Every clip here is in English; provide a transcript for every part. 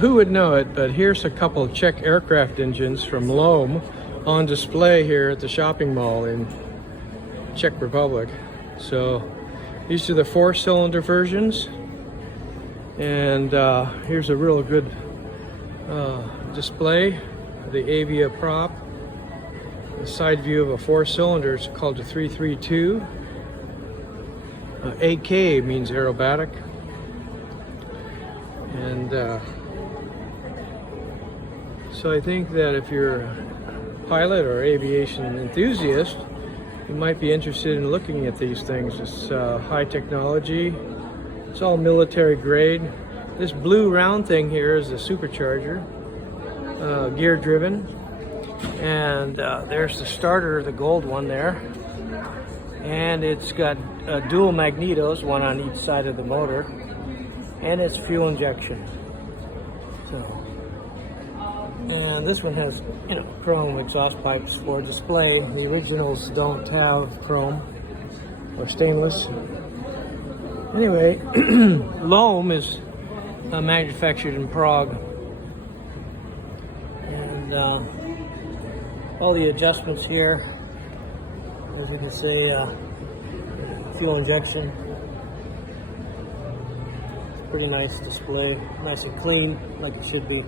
Who would know it, but here's a couple of Czech aircraft engines from Lohm on display here at the shopping mall in Czech Republic. So these are the 4-cylinder versions, and here's a real good display of the Avia prop. The side view of a 4-cylinder is called a 332. AK means aerobatic, and so I think that if you're a pilot or aviation enthusiast, you might be interested in looking at these things. It's high technology. It's all military grade. This blue round thing here is a supercharger, gear driven. And there's the starter, the gold one there. And it's got dual magnetos, one on each side of the motor. And it's fuel injection. And this one has, chrome exhaust pipes for display. The originals don't have chrome or stainless. Anyway, Lohm is manufactured in Prague. And all the adjustments here, as you can see, fuel injection. Pretty nice display, nice and clean, like it should be.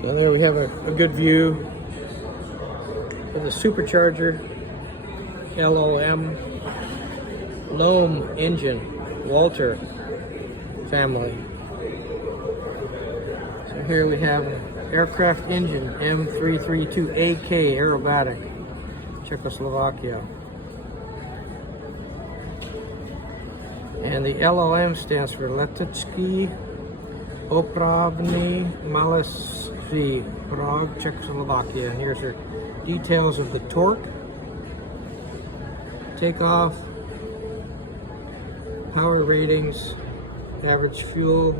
So there we have a good view of the supercharger, LOM, Lohm engine, Walter family. So here we have an aircraft engine, M332AK aerobatic, Czechoslovakia. And the LOM stands for Letecký opravný malířství, Prague, Czechoslovakia. And here's the details of the torque, takeoff, power ratings, average fuel.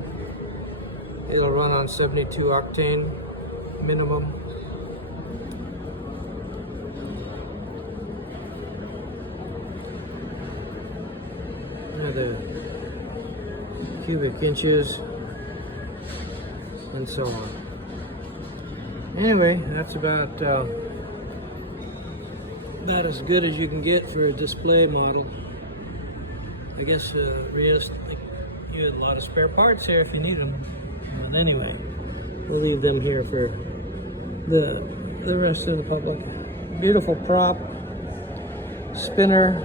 It'll run on 72 octane minimum. The cubic inches and so on. Anyway, that's about as good as you can get for a display model. I guess realistically, you have a lot of spare parts here if you need them. But anyway, we'll leave them here for the rest of the public. Beautiful prop, spinner.